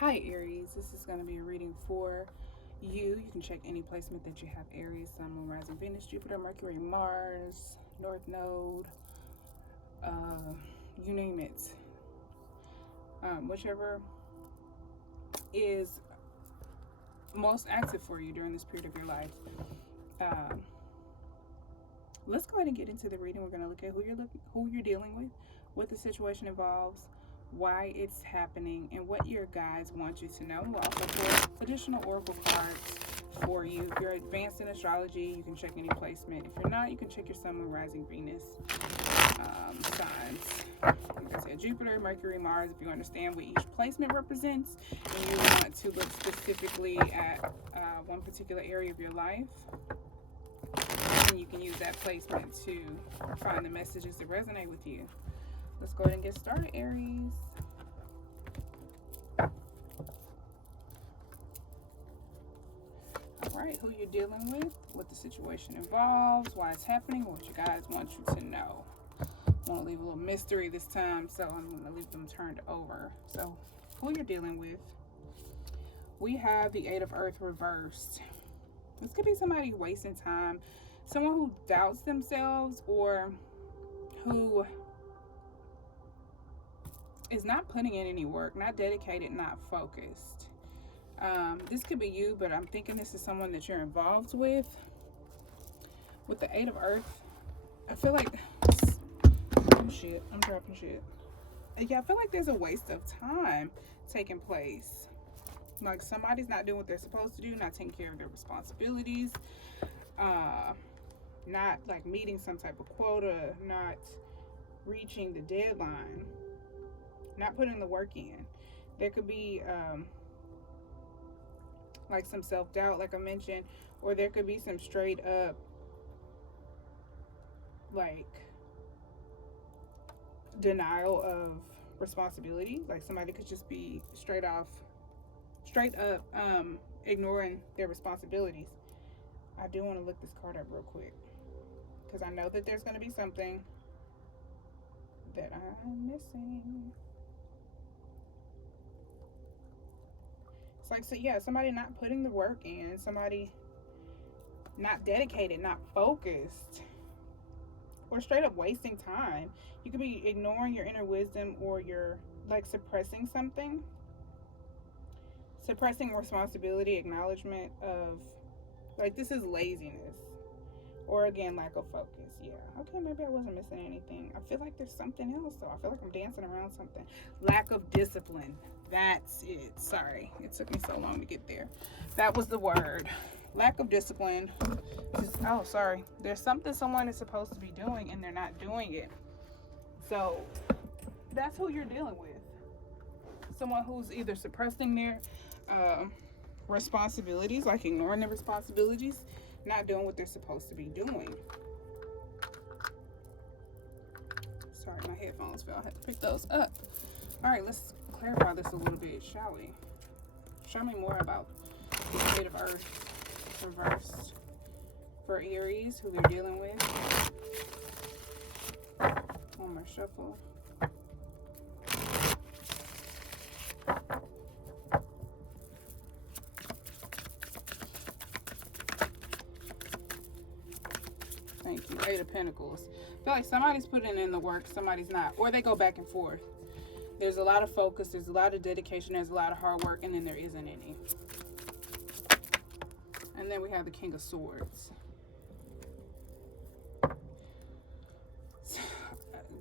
Hi Aries, this is going to be a reading for you. You can check any placement that you have Aries, Sun, Moon, Rising, Venus, Jupiter, Mercury, Mars, North Node, you name it. Whichever is most active for you during this period of your life. Let's go ahead and get into the reading. We're going to look at who you're dealing with, what the situation involves, why it's happening, and what your guides want you to know. We'll also pull additional oracle cards for you. If you're advanced in astrology, you can check any placement. If you're not, you can check your Sun, Moon, Rising, Venus signs. Like I said, Jupiter, Mercury, Mars. If you understand what each placement represents, and you want to look specifically at one particular area of your life, and you can use that placement to find the messages that resonate with you. Let's go ahead and get started, Aries. Alright, who you're dealing with, what the situation involves, why it's happening, what you guys want you to know. I want to leave a little mystery this time, so I'm going to leave them turned over. So, who you're dealing with. We have the Eight of Earth reversed. This could be somebody wasting time. Someone who doubts themselves or who is not putting in any work, not dedicated, not focused. This could be you, but I'm thinking this is someone that you're involved with. With the Eight of Earth, I feel like, oh shit, I'm dropping shit. Yeah, I feel like there's a waste of time taking place. Like somebody's not doing what they're supposed to do, not taking care of their responsibilities, not like meeting some type of quota, not reaching the deadline, not putting the work in. There could be like some self-doubt, like I mentioned, or there could be some straight up like denial of responsibility. Like somebody could just be straight up ignoring their responsibilities. I do want to look this card up real quick because I know that there's going to be something that I'm missing. It's like, so yeah, somebody not putting the work in, somebody not dedicated, not focused, or straight up wasting time. You could be ignoring your inner wisdom, or you're like suppressing something, suppressing responsibility, acknowledgement of like this is laziness, or again lack of focus. Yeah, okay, maybe I wasn't missing anything. I feel like there's something else though. I feel like I'm dancing around something. Lack of discipline. That's it. Sorry, it took me so long to get there. That was the word. Lack of discipline. Oh, sorry. There's something someone is supposed to be doing and they're not doing it. So that's who you're dealing with. Someone who's either suppressing their responsibilities, like ignoring their responsibilities, not doing what they're supposed to be doing. Sorry, my headphones fell. I had to pick those up. All right, let's clarify this a little bit, shall we? Show me more about the Eight of Earth reversed for Aries, who they're dealing with. One more shuffle. Thank you. Eight of Pentacles. I feel like somebody's putting in the work, somebody's not, or they go back and forth. There's a lot of focus, there's a lot of dedication, there's a lot of hard work, and then there isn't any. And then we have the King of Swords.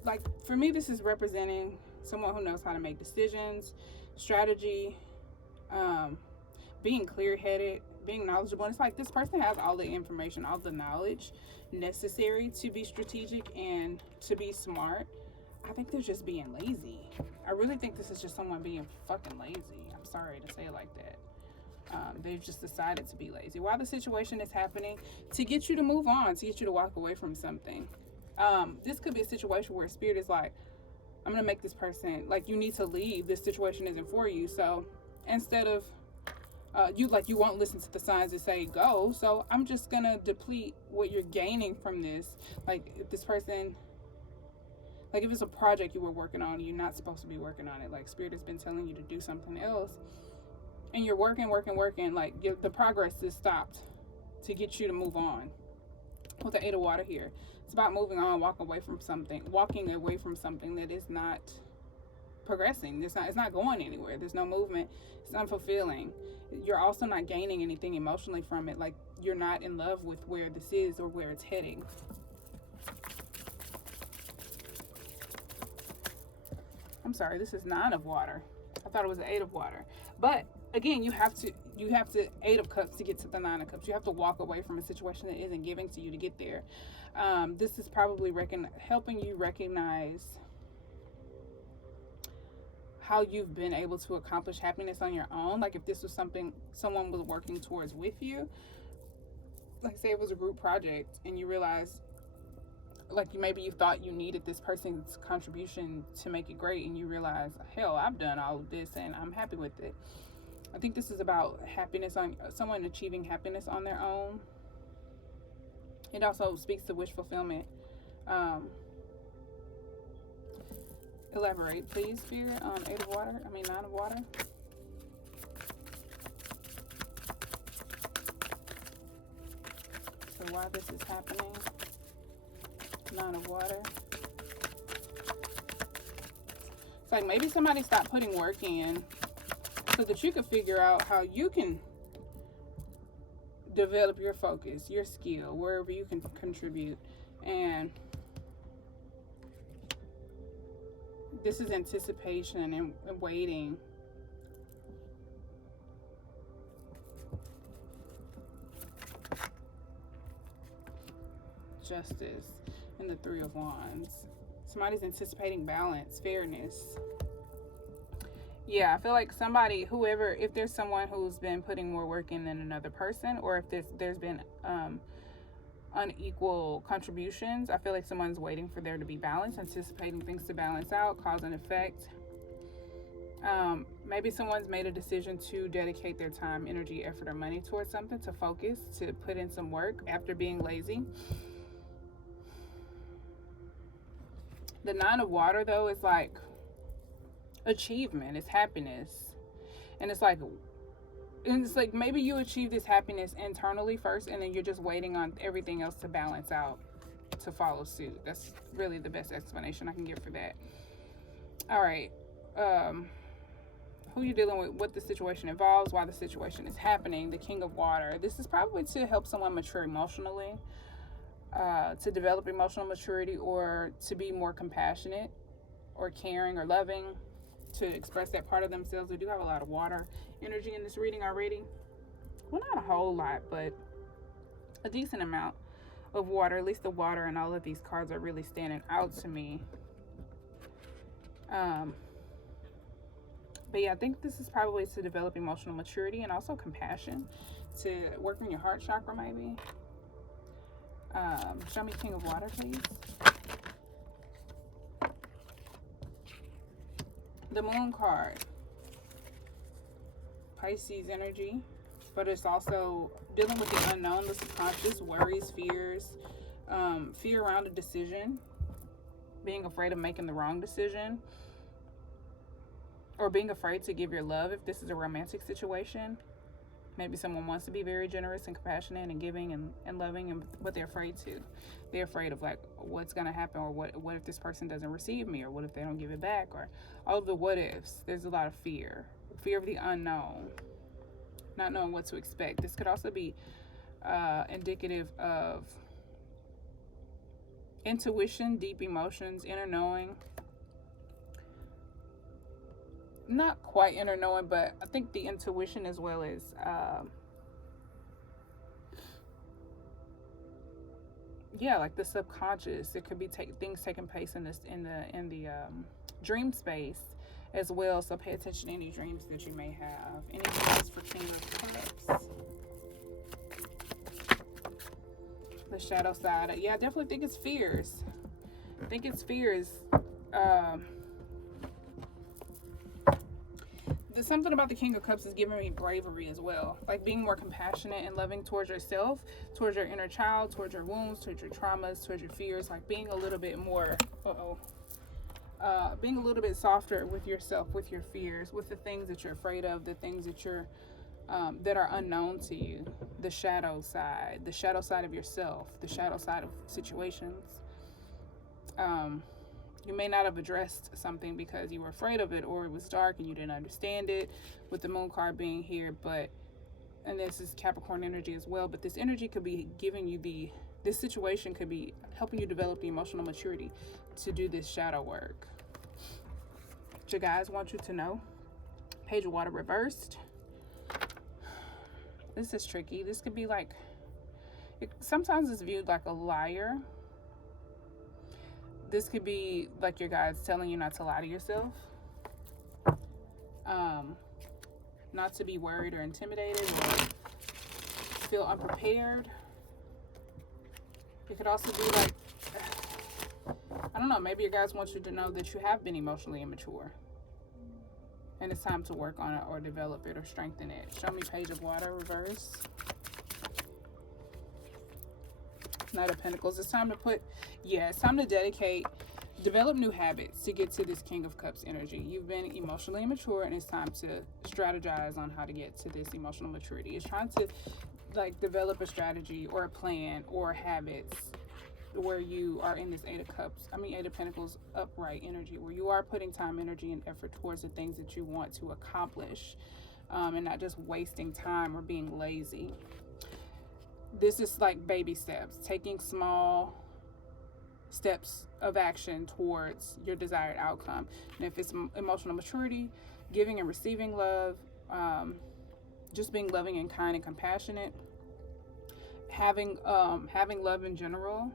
Like, for me, this is representing someone who knows how to make decisions, strategy, being clear-headed, being knowledgeable. And it's like this person has all the information, all the knowledge necessary to be strategic and to be smart. I think they're just being lazy. I really think this is just someone being fucking lazy. I'm sorry to say it like that. They've just decided to be lazy. While the situation is happening, to get you to move on, to get you to walk away from something. This could be a situation where Spirit is like, I'm going to make this person, like, you need to leave. This situation isn't for you. So instead of, you won't listen to the signs that say go. So I'm just going to deplete what you're gaining from this. Like, if this person, Like if it's a project you were working on, you're not supposed to be working on it. Like Spirit has been telling you to do something else, and you're working, like the progress is stopped to get you to move on. With the 8 of Water here, it's about moving on, walking away from something that is not progressing. It's not going anywhere. There's no movement. It's unfulfilling. You're also not gaining anything emotionally from it. Like you're not in love with where this is or where it's heading. I'm sorry, this is 9 of Water. I thought it was the 8 of Water. But again, you have to 8 of Cups to get to the 9 of Cups. You have to walk away from a situation that isn't giving to you to get there. This is probably helping you recognize how you've been able to accomplish happiness on your own. Like if this was something someone was working towards with you, like say it was a group project and you realize, like maybe you thought you needed this person's contribution to make it great, and you realize, hell, I've done all of this and I'm happy with it. I think this is about happiness, on someone achieving happiness on their own. It also speaks to wish fulfillment. Elaborate, please, Spirit, on 9 of Water. So why this is happening. 9 of Water. It's like maybe somebody stopped putting work in so that you could figure out how you can develop your focus, your skill, wherever you can contribute. And this is anticipation and waiting. Justice and the 3 of Wands. Somebody's anticipating balance, fairness. Yeah, I feel like if there's someone who's been putting more work in than another person, or if there's been unequal contributions, I feel like someone's waiting for there to be balance, anticipating things to balance out, cause and effect. Maybe someone's made a decision to dedicate their time, energy, effort, or money towards something, to focus, to put in some work after being lazy. The 9 of Water, though, is like achievement, it's happiness. And it's like maybe you achieve this happiness internally first, and then you're just waiting on everything else to balance out, to follow suit. That's really the best explanation I can give for that. All right. Who you're dealing with, what the situation involves, why the situation is happening. The King of Water. This is probably to help someone mature emotionally, to develop emotional maturity, or to be more compassionate or caring or loving, to express that part of themselves. We do have a lot of water energy in this reading already. Well, not a whole lot, but a decent amount of water. At least the water and all of these cards are really standing out to me. But yeah, I think this is probably to develop emotional maturity and also compassion, to work on your heart chakra maybe. Show me King of Water, please. The Moon card. Pisces energy, but it's also dealing with the unknown, the subconscious, worries, fears, fear around a decision, being afraid of making the wrong decision, or being afraid to give your love if this is a romantic situation. Maybe someone wants to be very generous and compassionate and giving and loving, but they're afraid to. They're afraid of like what's going to happen, or what if this person doesn't receive me, or what if they don't give it back, or all of the what ifs. There's a lot of fear of the unknown, not knowing what to expect. This could also be indicative of intuition, deep emotions, inner knowing. Not quite inner knowing, but I think the intuition as well as like the subconscious. It could be things taking place in the dream space as well. So pay attention to any dreams that you may have. Any dreams for King of Cups? The shadow side. Yeah, I definitely think it's fears. There's something about the King of Cups is giving me bravery as well. Like being more compassionate and loving towards yourself, towards your inner child, towards your wounds, towards your traumas, towards your fears. Like being a little bit more, being a little bit softer with yourself, with your fears, with the things that you're afraid of, the things that you're that are unknown to you, the shadow side of yourself, the shadow side of situations. You may not have addressed something because you were afraid of it, or it was dark and you didn't understand it, with the moon card being here. But, and this is Capricorn energy as well, but this energy could be giving you this situation could be helping you develop the emotional maturity to do this shadow work. What you guys want you to know: Page of Water reversed. This is tricky. This could be like, sometimes it's viewed like a liar. This could be like your guides telling you not to lie to yourself, not to be worried or intimidated or feel unprepared. It could also be like, I don't know, maybe your guides want you to know that you have been emotionally immature and it's time to work on it or develop it or strengthen it. Show me Page of Water reverse. Knight of Pentacles. It's time to it's time to develop new habits to get to this King of Cups energy. You've been emotionally immature and it's time to strategize on how to get to this emotional maturity. It's trying to like develop a strategy or a plan or habits where you are in this Eight of Pentacles upright energy, where you are putting time, energy, and effort towards the things that you want to accomplish, and not just wasting time or being lazy. This is like baby steps, taking small steps of action towards your desired outcome. And if it's emotional maturity, giving and receiving love, just being loving and kind and compassionate, having love in general.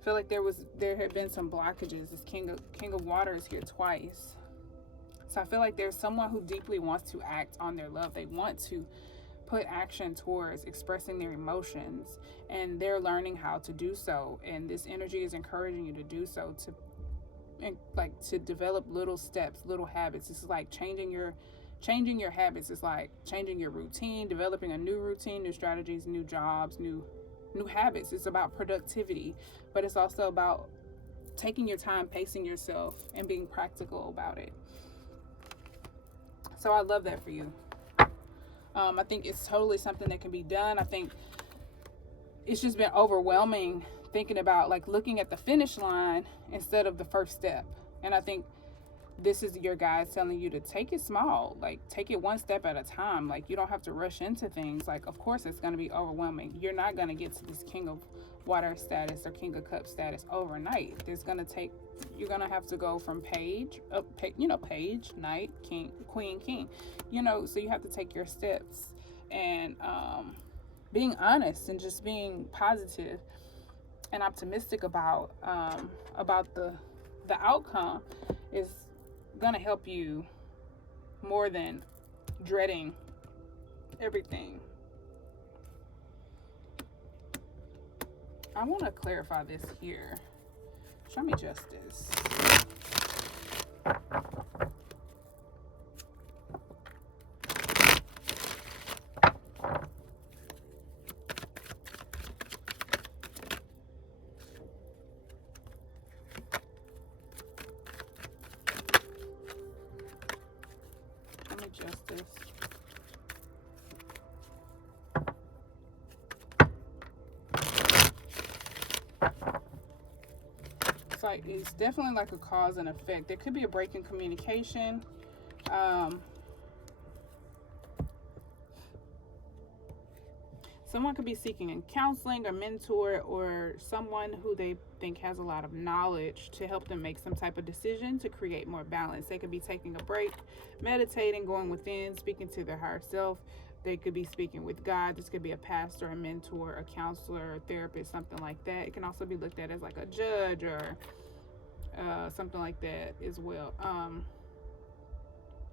I feel like there had been some blockages. This King of Water is here twice. So I feel like there's someone who deeply wants to act on their love. They want to put action towards expressing their emotions, and they're learning how to do so. And this energy is encouraging you to do so, to develop little steps, little habits. This is like changing your habits. It's like changing your routine, developing a new routine, new strategies, new jobs, new habits. It's about productivity, but it's also about taking your time, pacing yourself, and being practical about it. So I love that for you. I think it's totally something that can be done. I think it's just been overwhelming thinking about like looking at the finish line instead of the first step. And I think this is your guys telling you to take it small, like take it one step at a time. Like you don't have to rush into things. Like, of course it's going to be overwhelming. You're not going to get to this King of Water status or King of Cups status overnight. You're going to have to go from page, knight, king, queen, king, so you have to take your steps, and being honest and just being positive and optimistic about the outcome is going to help you more than dreading everything. I want to clarify this here. Show me justice. Justice. It's definitely like a cause and effect. There could be a break in communication. Someone could be seeking in counseling, a mentor, or someone who they think has a lot of knowledge to help them make some type of decision to create more balance. They could be taking a break, meditating, going within, speaking to their higher self. They could be speaking with God. This could be a pastor, a mentor, a counselor, a therapist, something like that. It can also be looked at as like a judge or something like that as well.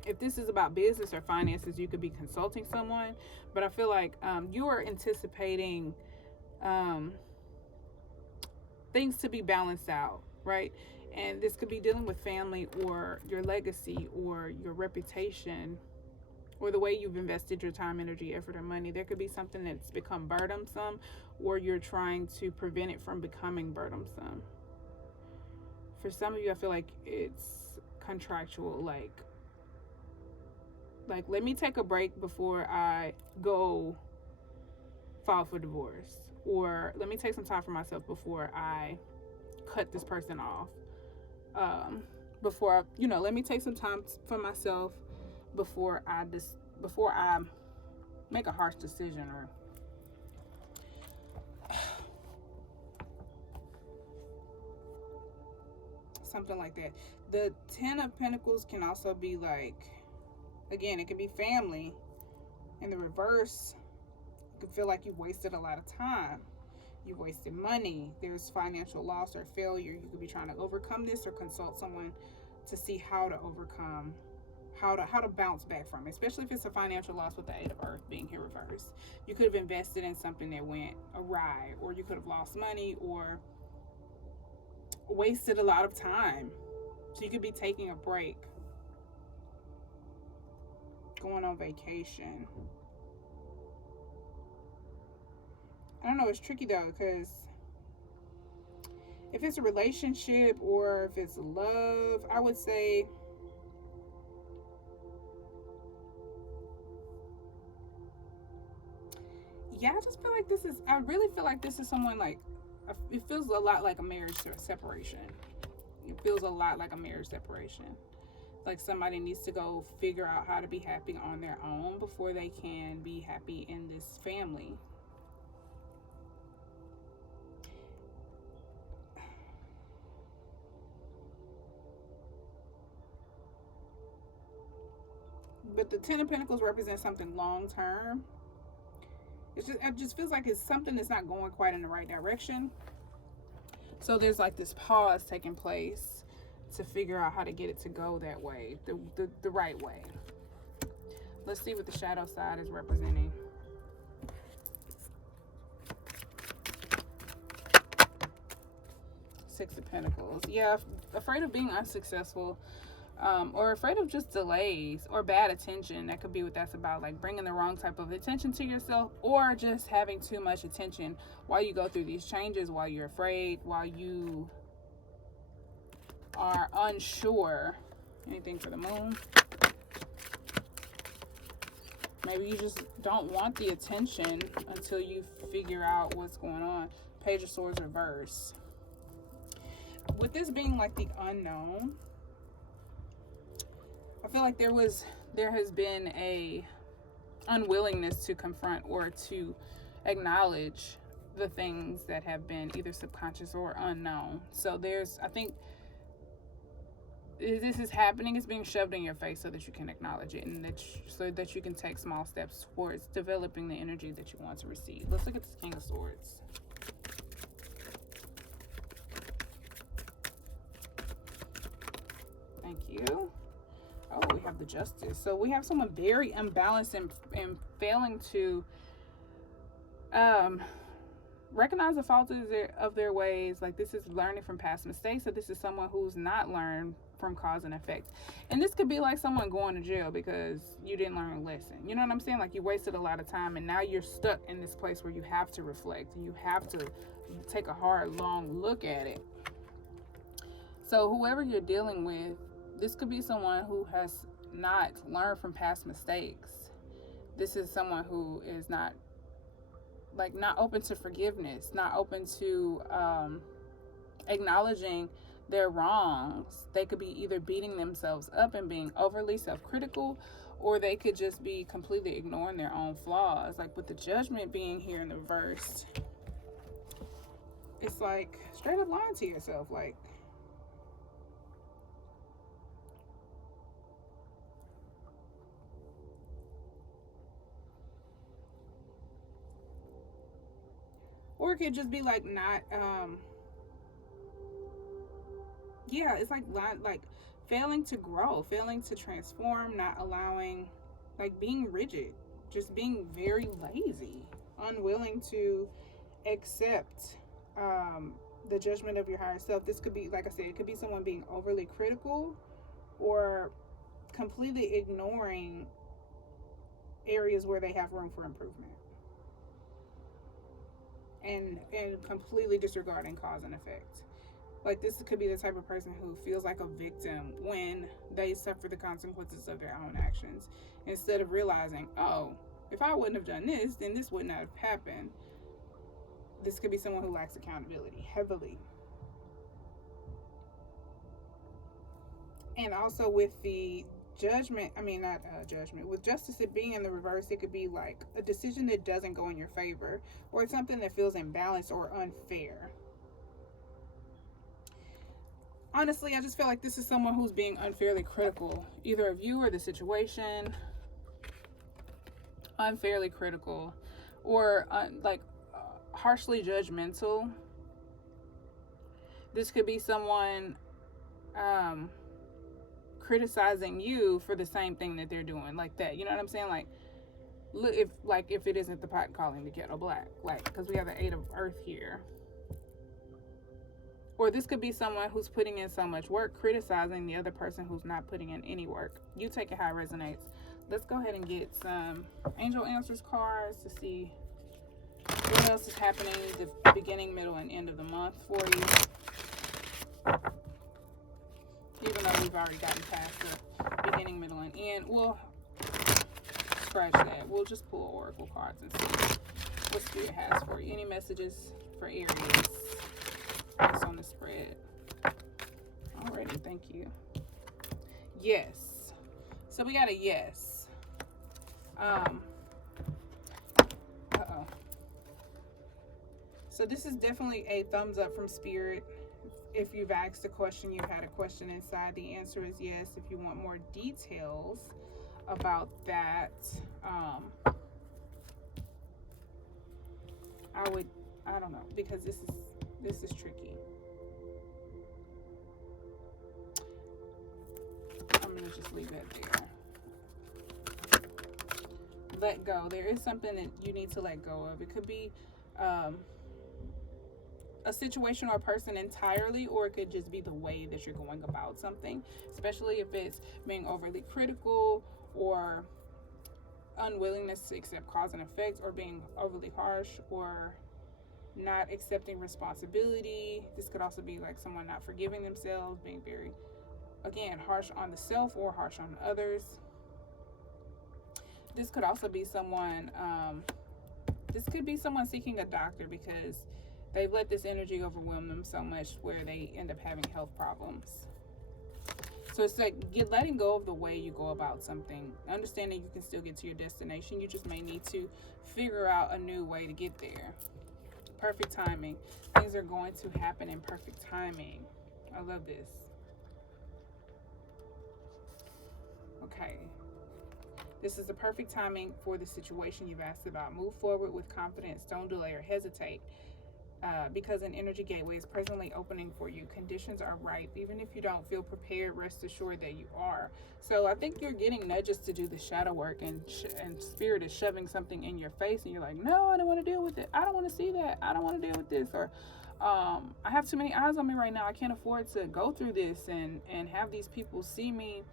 If this is about business or finances, you could be consulting someone, but I feel like you are anticipating things to be balanced out, right? And this could be dealing with family or your legacy or your reputation or the way you've invested your time, energy, effort, or money. There could be something that's become burdensome, or you're trying to prevent it from becoming burdensome. For some of you, I feel like it's contractual, like let me take a break before I go file for divorce, or let me take some time for myself before I cut this person off. Before let me take some time for myself before I make a harsh decision, or something like that. The 10 of Pentacles can also be like, again, it can be family. In the reverse, you can feel like you've wasted a lot of time. You've wasted money. There's financial loss or failure. You could be trying to overcome this or consult someone to see how to overcome, how to bounce back from it, especially if it's a financial loss with the 8 of Earth being here reversed. You could have invested in something that went awry, or you could have lost money or wasted a lot of time. So you could be taking a break, going on vacation. I don't know, it's tricky though, because if it's a relationship or if it's love, I would say I just feel like I really feel like this is someone like, it feels a lot like a marriage separation. It feels a lot like a marriage separation. Like somebody needs to go figure out how to be happy on their own before they can be happy in this family. But the 10 of Pentacles represents something long term. It just feels like it's something that's not going quite in the right direction. So there's like this pause taking place to figure out how to get it to go that way, the right way. Let's see what the shadow side is representing. Six of Pentacles. Yeah, afraid of being unsuccessful. Or afraid of just delays or bad attention. That could be what that's about, like bringing the wrong type of attention to yourself, or just having too much attention while you go through these changes, while you're afraid, while you are unsure. Anything for the moon? Maybe you just don't want the attention until you figure out what's going on. Page of Swords reverse. With this being like the unknown, I feel like there has been a unwillingness to confront or to acknowledge the things that have been either subconscious or unknown. So I think this is happening. It's being shoved in your face so that you can acknowledge it, and so that you can take small steps towards developing the energy that you want to receive. Let's look at this King of Swords. Thank you. Oh, we have the Justice. So we have someone very unbalanced and failing to recognize the faults of their ways. Like, this is learning from past mistakes. So this is someone who's not learned from cause and effect. And this could be like someone going to jail because you didn't learn a lesson. You know what I'm saying? Like, you wasted a lot of time, and now you're stuck in this place where you have to reflect and you have to take a hard, long look at it. So whoever you're dealing with, this could be someone who has not learned from past mistakes. This is someone who is not open to forgiveness, not open to acknowledging their wrongs. They could be either beating themselves up and being overly self-critical, or they could just be completely ignoring their own flaws. Like with the Judgment being here in the reverse, it's like straight up lying to yourself. Like, or it could just be like not, it's like failing to grow, failing to transform, not allowing, like being rigid, just being very lazy, unwilling to accept the judgment of your higher self. This could be, like I said, it could be someone being overly critical or completely ignoring areas where they have room for improvement. And completely disregarding cause and effect. Like, this could be the type of person who feels like a victim when they suffer the consequences of their own actions, instead of realizing, oh, if I wouldn't have done this, then this would not have happened. This could be someone who lacks accountability heavily. And also with the judgment, with justice it being in the reverse, it could be like a decision that doesn't go in your favor, or it's something that feels imbalanced or unfair. Honestly, I just feel like this is someone who's being unfairly critical, either of you or the situation. Unfairly critical, or harshly judgmental. This could be someone criticizing you for the same thing that they're doing, like that. You know what I'm saying? Like, look, if it isn't the pot calling the kettle black, like, because we have the 8 of Earth here. Or this could be someone who's putting in so much work, criticizing the other person who's not putting in any work. You take it how it resonates. Let's go ahead and get some Angel Answers cards to see what else is happening the beginning, middle, and end of the month for you. Even though we've already gotten past the beginning, middle, and end, we'll scratch that. We'll just pull oracle cards and see what Spirit has for you. Any messages for Aries based on the spread? Alrighty, thank you. Yes. So we got a yes. So this is definitely a thumbs up from Spirit. If you've asked a question, you've had a question inside, the answer is yes. If you want more details about that, I don't know, because this is tricky. I'm gonna just leave that there. Let go. There is something that you need to let go of. It could be a situation or a person entirely, or it could just be the way that you're going about something, especially if it's being overly critical or unwillingness to accept cause and effect, or being overly harsh or not accepting responsibility. This could also be like someone not forgiving themselves, being very, again, harsh on the self or harsh on others. This could also be someone seeking a doctor because they've let this energy overwhelm them so much where they end up having health problems. So it's like letting go of the way you go about something, understanding you can still get to your destination. You just may need to figure out a new way to get there. Perfect timing. Things are going to happen in perfect timing. I love this. Okay. This is the perfect timing for the situation you've asked about. Move forward with confidence. Don't delay or hesitate. Because an energy gateway is presently opening for you. Conditions are ripe. Even if you don't feel prepared, rest assured that you are. So I think you're getting nudges to do the shadow work, and Spirit is shoving something in your face, and you're like, no, I don't want to deal with it. I don't want to see that. I don't want to deal with this. Or I have too many eyes on me right now. I can't afford to go through this and have these people see me.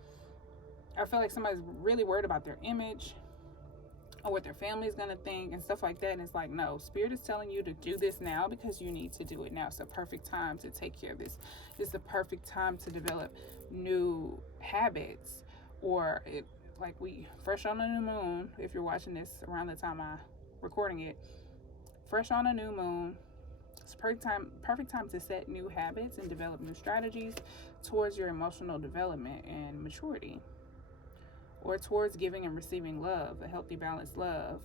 I feel like somebody's really worried about their image or what their family is going to think and stuff like that. And it's like, no, Spirit is telling you to do this now because you need to do it now. It's the perfect time to take care of this. It's the perfect time to develop new habits, or fresh on a new moon. If you're watching this around the time I'm recording it, fresh on a new moon, it's perfect time to set new habits and develop new strategies towards your emotional development and maturity, or towards giving and receiving love, a healthy, balanced love,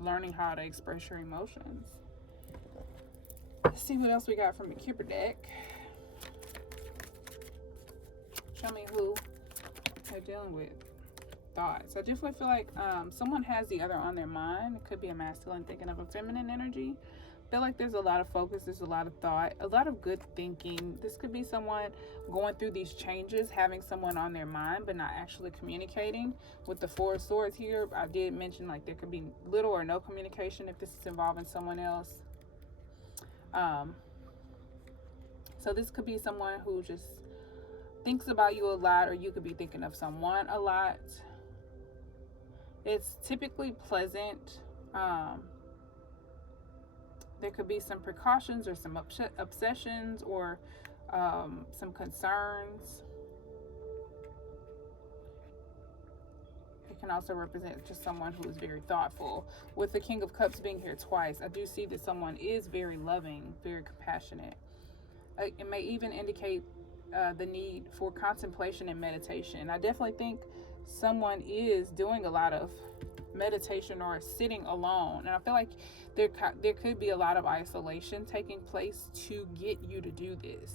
learning how to express your emotions. Let's see what else we got from the Kipper deck. Show me who they're dealing with. Thoughts. I definitely feel like someone has the other on their mind. It could be a masculine thinking of a feminine energy. I feel like there's a lot of focus, there's a lot of thought, a lot of good thinking. This could be someone going through these changes, having someone on their mind, but not actually communicating. With the Four of Swords here, I did mention like there could be little or no communication if this is involving someone else. So this could be someone who just thinks about you a lot, or you could be thinking of someone a lot. It's typically pleasant. There could be some precautions or some obsessions, or some concerns. It can also represent just someone who is very thoughtful. With the King of Cups being here twice, I do see that someone is very loving, very compassionate. It may even indicate the need for contemplation and meditation. I definitely think someone is doing a lot of meditation or sitting alone, and I feel like there could be a lot of isolation taking place to get you to do this.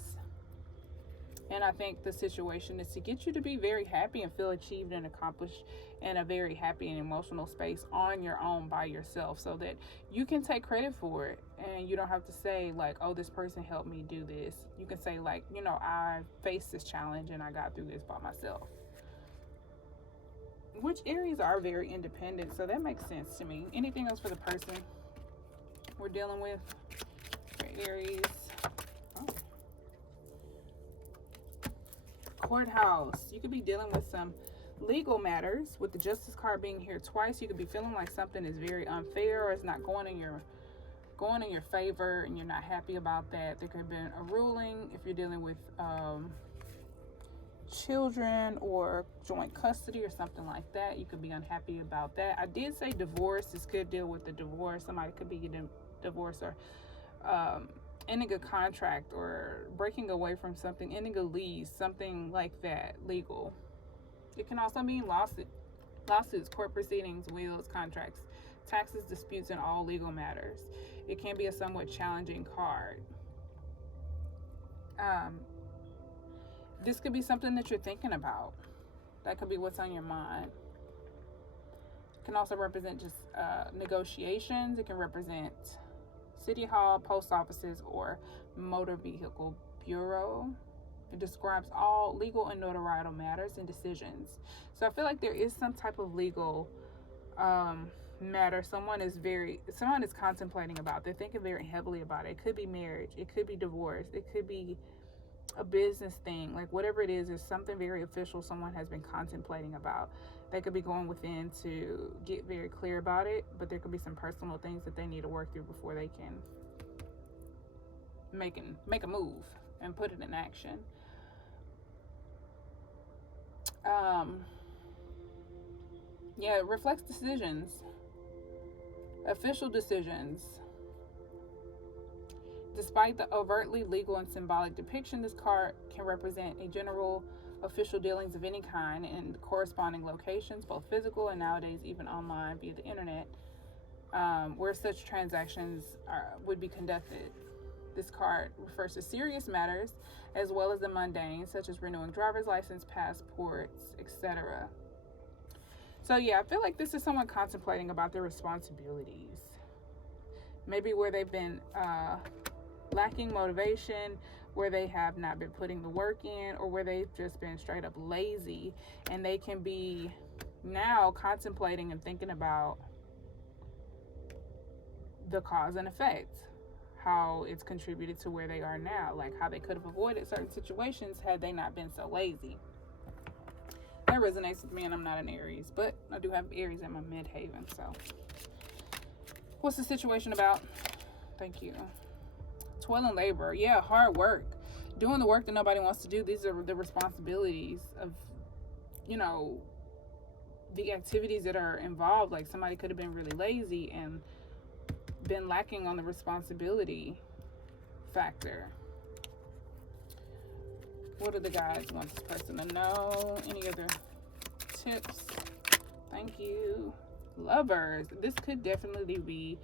And I think the situation is to get you to be very happy and feel achieved and accomplished in a very happy and emotional space on your own by yourself, so that you can take credit for it and you don't have to say like, oh, this person helped me do this. You can say like, you know, I faced this challenge and I got through this by myself. Which Aries are very independent, so that makes sense to me. Anything else for the person we're dealing with for Aries? Courthouse. You could be dealing with some legal matters with the Justice card being here twice. You could be feeling like something is very unfair or it's not going in your favor and you're not happy about that. There could have been a ruling if you're dealing with children or joint custody or something like that. You could be unhappy about that. I did say divorce. This could deal with the divorce. Somebody could be getting divorced or ending a contract or breaking away from something, ending a lease, something like that, legal. It can also mean lawsuits, court proceedings, wills, contracts, taxes, disputes, and all legal matters. It can be a somewhat challenging card. This could be something that you're thinking about. That could be what's on your mind. It can also represent just negotiations. It can represent City Hall, post offices, or motor vehicle bureau. It describes all legal and notarial matters and decisions. So I feel like there is some type of legal matter someone is contemplating about. They're thinking very heavily about it. It could be marriage. It could be divorce. It could be a business thing. Like whatever it is something very official someone has been contemplating about. They could be going within to get very clear about it, but there could be some personal things that they need to work through before they can make a move and put it in action. It reflects decisions, official decisions. Despite the overtly legal and symbolic depiction, this card can represent a general official dealings of any kind in corresponding locations, both physical and nowadays even online via the internet, where such transactions would be conducted. This card refers to serious matters as well as the mundane, such as renewing driver's license, passports, etc. So I feel like this is someone contemplating about their responsibilities. Maybe where they've been lacking motivation, where they have not been putting the work in, or where they've just been straight up lazy, and they can be now contemplating and thinking about the cause and effect, how it's contributed to where they are now, like how they could have avoided certain situations had they not been so lazy. That resonates with me, and I'm not an Aries, but I do have Aries in my midhaven. So what's the situation about? Thank you. Toil and labor. Hard work. Doing the work that nobody wants to do. These are the responsibilities of, the activities that are involved. Like somebody could have been really lazy and been lacking on the responsibility factor. What do the guides want this person to know? Any other tips? Thank you. Lovers. This could definitely be,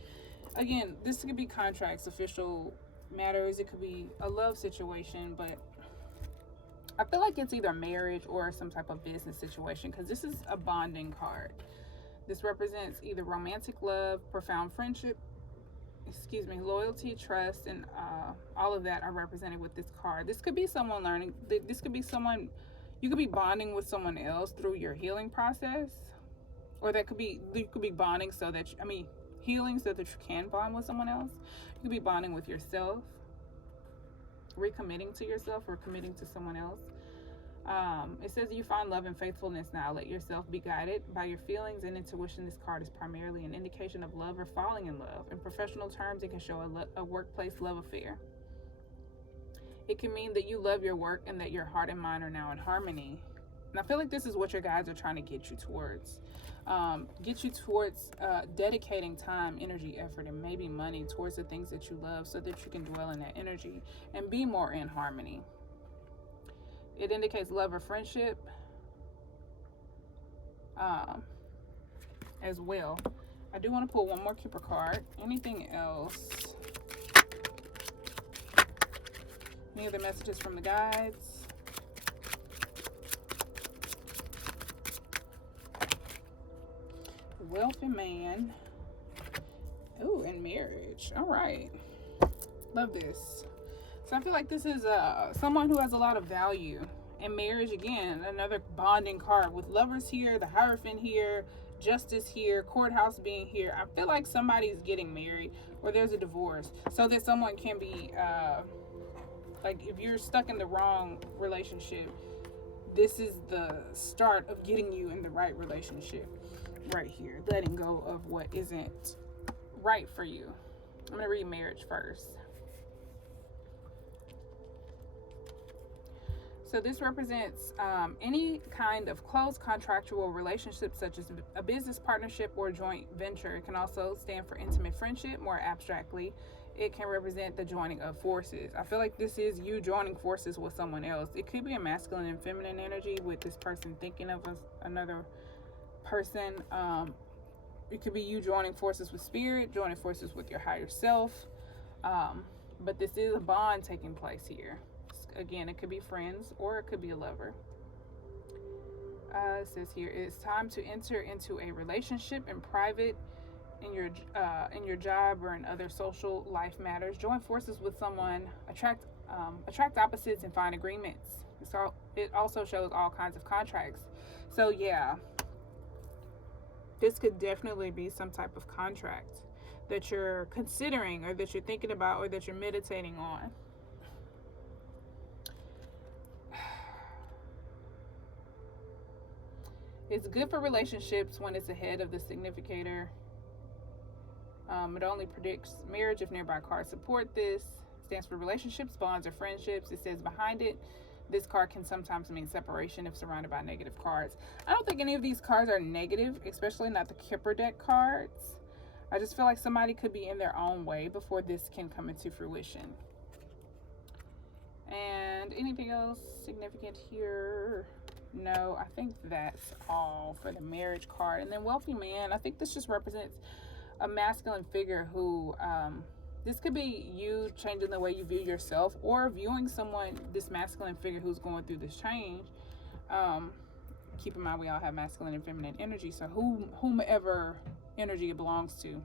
again, this could be contracts, official matters. It could be a love situation, but I feel like it's either marriage or some type of business situation, because this is a bonding card. This represents either romantic love, profound friendship, loyalty, trust, and all of that are represented with this card. This could be someone learning. This could be someone, you could be bonding with someone else through your healing process, or you could be bonding healing so that you can bond with someone else. You could be bonding with yourself, recommitting to yourself, or committing to someone else. It says you find love and faithfulness now. Let yourself be guided by your feelings and intuition. This card is primarily an indication of love or falling in love. In professional terms, it can show a workplace love affair. It can mean that you love your work and that your heart and mind are now in harmony. And I feel like this is what your guides are trying to get you towards. Dedicating time, energy, effort, and maybe money towards the things that you love so that you can dwell in that energy and be more in harmony. It indicates love or friendship as well. I do want to pull one more Kipper card. Anything else? Any other messages from the guides? Wealthy man. Oh, and marriage. All right. Love this. So I feel like this is someone who has a lot of value. And marriage, again, another bonding card with lovers here, the Hierophant here, justice here, courthouse being here. I feel like somebody's getting married or there's a divorce so that someone can be, like if you're stuck in the wrong relationship, this is the start of getting you in the right relationship right here. Letting go of what isn't right for you. I'm going to read marriage first. So this represents any kind of close contractual relationship, such as a business partnership or joint venture. It can also stand for intimate friendship. More abstractly, it can represent the joining of forces. I feel like this is you joining forces with someone else. It could be a masculine and feminine energy with this person thinking of another person. It could be you joining forces with spirit, joining forces with your higher self. But this is a bond taking place here. Again, it could be friends or it could be a lover. It says here, it's time to enter into a relationship in private, in your job or in other social life matters. Join forces with someone, attract opposites and find agreements. So it also shows all kinds of contracts. So yeah, this could definitely be some type of contract that you're considering or that you're thinking about or that you're meditating on. It's good for relationships when it's ahead of the significator. It only predicts marriage if nearby cards support this. It stands for relationships, bonds, or friendships. It says behind it, this card can sometimes mean separation if surrounded by negative cards. I don't think any of these cards are negative, especially not the Kipper deck cards. I just feel like somebody could be in their own way before this can come into fruition. And anything else significant here? No, I think that's all for the marriage card. And then wealthy man, I think this just represents a masculine figure who, this could be you changing the way you view yourself or viewing someone, this masculine figure who's going through this change. Keep in mind, we all have masculine and feminine energy. So whomever energy it belongs to,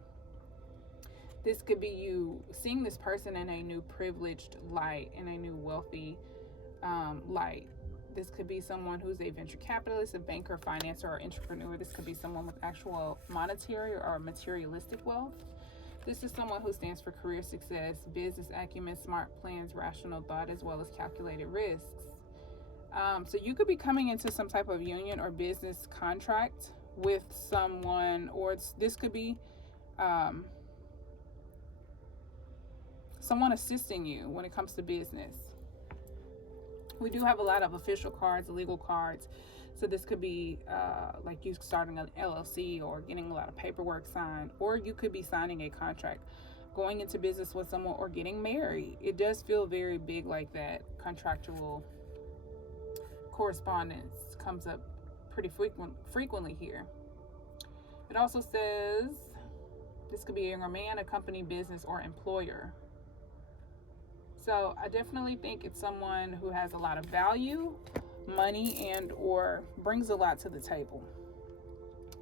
this could be you seeing this person in a new privileged light, in a new wealthy light. This could be someone who's a venture capitalist, a banker, financer, or entrepreneur. This could be someone with actual monetary or materialistic wealth. This is someone who stands for career success, business acumen, smart plans, rational thought, as well as calculated risks. So you could be coming into some type of union or business contract with someone, or this could be someone assisting you when it comes to business. We do have a lot of official cards, legal cards. So this could be like you starting an LLC or getting a lot of paperwork signed, or you could be signing a contract, going into business with someone, or getting married. It does feel very big like that. Contractual correspondence comes up pretty frequently here. It also says this could be a man, a company, business, or employer. So I definitely think it's someone who has a lot of value, money, and or brings a lot to the table.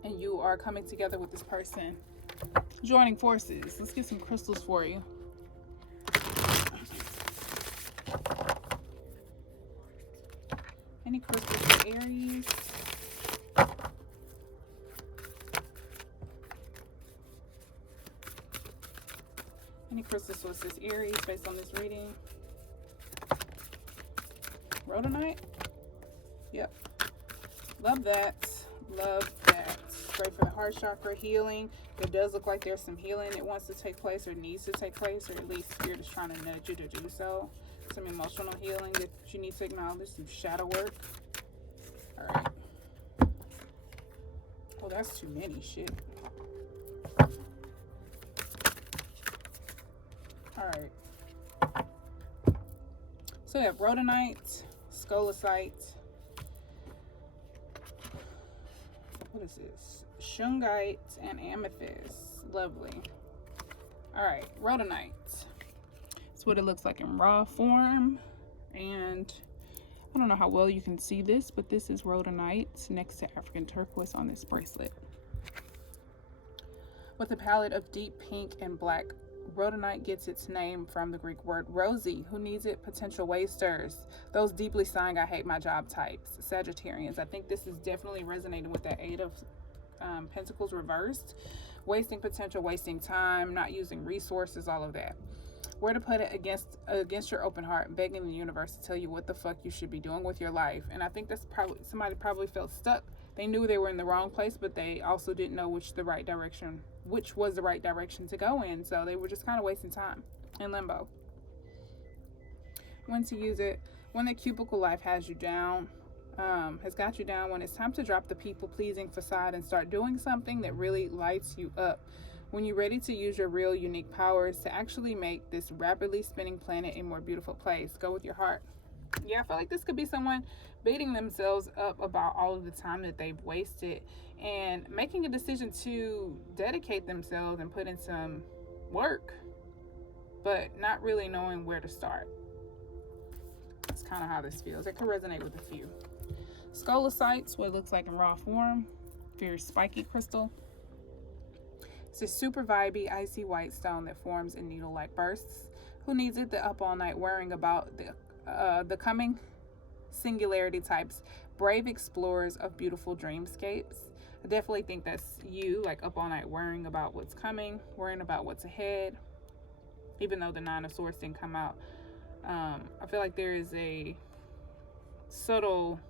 And you are coming together with this person, joining forces. Let's get some crystals for you. Any crystals for Aries? Any crystals for this Aries based on this reading? Rhodonite? Yep. Love that. Love that. Great for the heart chakra healing. It does look like there's some healing that wants to take place or needs to take place, or at least Spirit is trying to nudge you to do so. some emotional healing that you need to acknowledge, some shadow work. All right. Oh, that's too many. Shit. All right. So we have rhodonite, scolecite. What is this? Shungite and amethyst. Lovely. All right, rhodonite. That's what it looks like in raw form. And I don't know how well you can see this, but this is rhodonite next to African turquoise on this bracelet. With a palette of deep pink and black, rhodonite gets its name from the Greek word rosy. Who needs it? Potential wasters. Those deeply sighing, I hate my job types. Sagittarians. I think this is definitely resonating with that Eight of Pentacles reversed. Wasting potential, wasting time, not using resources, all of that. Where to put it? Against your open heart, begging the universe to tell you what the fuck you should be doing with your life. And I think that's probably, somebody probably felt stuck. They knew they were in the wrong place, but they also didn't know which was the right direction to go in. So they were just kind of wasting time in limbo. When to use it? When the cubicle life has you down, has got you down, when it's time to drop the people-pleasing facade and start doing something that really lights you up. When you're ready to use your real unique powers to actually make this rapidly spinning planet a more beautiful place. Go with your heart. Yeah, I feel like this could be someone beating themselves up about all of the time that they've wasted and making a decision to dedicate themselves and put in some work, but not really knowing where to start. That's kind of how this feels. It could resonate with a few. Scolecite's what it looks like in raw form. Very spiky crystal. It's a super vibey, icy white stone that forms in needle-like bursts. Who needs it? The up all night worrying about the coming singularity types, brave explorers of beautiful dreamscapes. I definitely think that's you, like up all night worrying about what's coming, worrying about what's ahead. Even though the Nine of Swords didn't come out, I feel like there is a subtle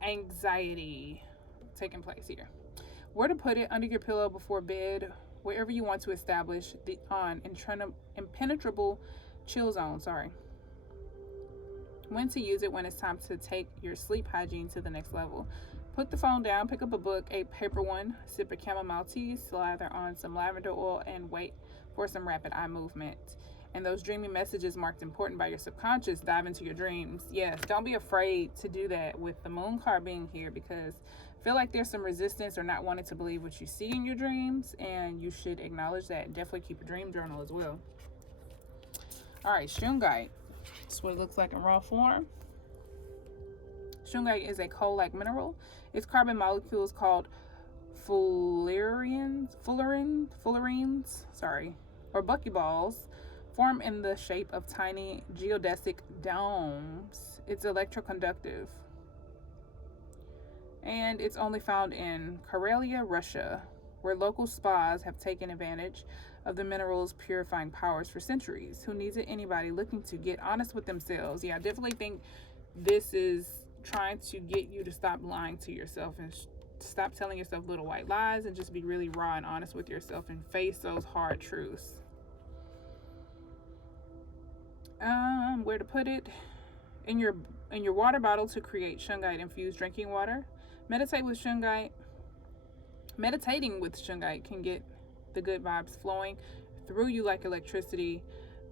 anxiety taking place here. Where to put it? Under your pillow, before bed, wherever you want to establish the impenetrable chill zone. When to use it? When it's time to take your sleep hygiene to the next level. Put the phone down, pick up a book, a paper one, sip a chamomile tea, slather on some lavender oil, and wait for some rapid eye movement. And those dreamy messages marked important by your subconscious, dive into your dreams. Yes, don't be afraid to do that with the moon card being here, because I feel like there's some resistance or not wanting to believe what you see in your dreams, and you should acknowledge that and definitely keep a dream journal as well. All right, shungite. That's what it looks like in raw form. Shungite is a coal-like mineral. Its carbon molecules called fullerenes, or buckyballs, form in the shape of tiny geodesic domes. It's electroconductive. And it's only found in Karelia, Russia, where local spas have taken advantage of the mineral's purifying powers for centuries. Who needs it? Anybody looking to get honest with themselves. Yeah, I definitely think this is trying to get you to stop lying to yourself and stop telling yourself little white lies and just be really raw and honest with yourself and face those hard truths. Where to put it? In your water bottle to create shungite infused drinking water. Meditating with shungite can get the good vibes flowing through you like electricity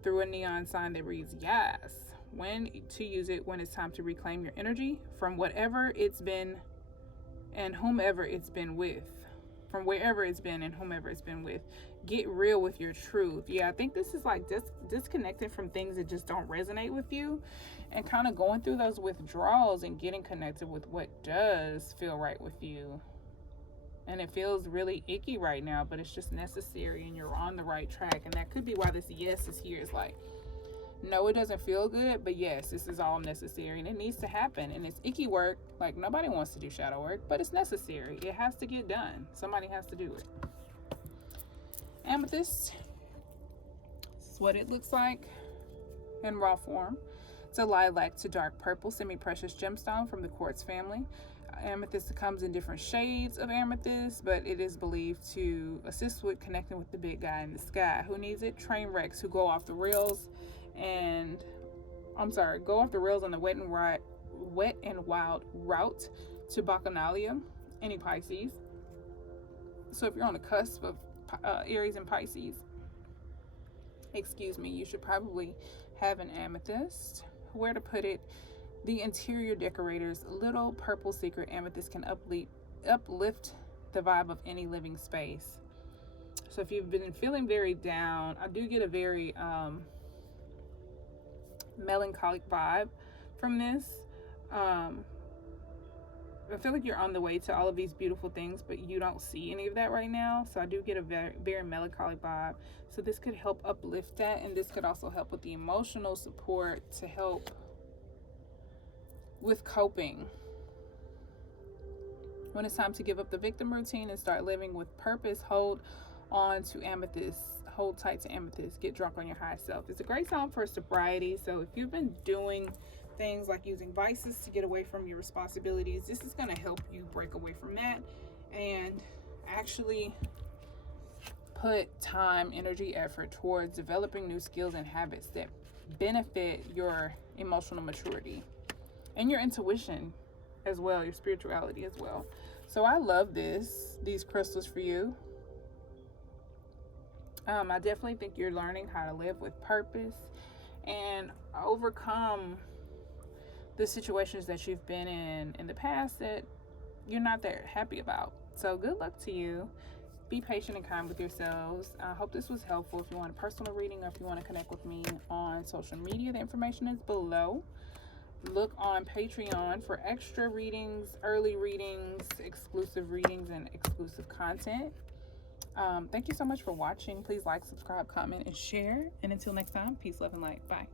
through a neon sign that reads yes. When to use it? When it's time to reclaim your energy from whatever it's been and whomever it's been with. From wherever it's been and whomever it's been with. Get real with your truth. Yeah, I think this is like disconnected from things that just don't resonate with you, and kind of going through those withdrawals and getting connected with what does feel right with you. And it feels really icky right now, but it's just necessary and you're on the right track. And that could be why this yes is here. It's like, no, it doesn't feel good, but yes, this is all necessary and it needs to happen. And it's icky work. Like, nobody wants to do shadow work, but it's necessary. It has to get done. Somebody has to do it. Amethyst. This is what it looks like in raw form. It's a lilac to dark purple semi-precious gemstone from the quartz family. Amethyst comes in different shades of amethyst, but it is believed to assist with connecting with the big guy in the sky. Who needs it? Train wrecks who go off the rails and go off the rails on the wet and wild route to Bacchanalia, any Pisces. So if you're on the cusp of Aries and Pisces, you should probably have an amethyst. Where to put it? The interior decorator's little purple secret amethyst can uplift the vibe of any living space. So if you've been feeling very down, I do get a very melancholic vibe from this. I feel like you're on the way to all of these beautiful things, but you don't see any of that right now. So I do get a very, very melancholic vibe. So this could help uplift that, and this could also help with the emotional support to help with coping. When it's time to give up the victim routine and start living with purpose, hold on to amethyst. Hold tight to amethyst. Get drunk on your high self. It's a great song for sobriety. So if you've been doing things like using vices to get away from your responsibilities, this is going to help you break away from that and actually put time, energy, effort towards developing new skills and habits that benefit your emotional maturity and your intuition as well, your spirituality as well. So I love these crystals for you. I definitely think you're learning how to live with purpose and overcome the situations that you've been in the past that you're not that happy about. So good luck to you. Be patient and kind with yourselves. I hope this was helpful. If you want a personal reading or if you want to connect with me on social media, the information is below. Look on Patreon for extra readings, early readings, exclusive readings, and exclusive content. Thank you so much for watching. Please like, subscribe, comment, and share. And until next time, peace, love, and light. Bye.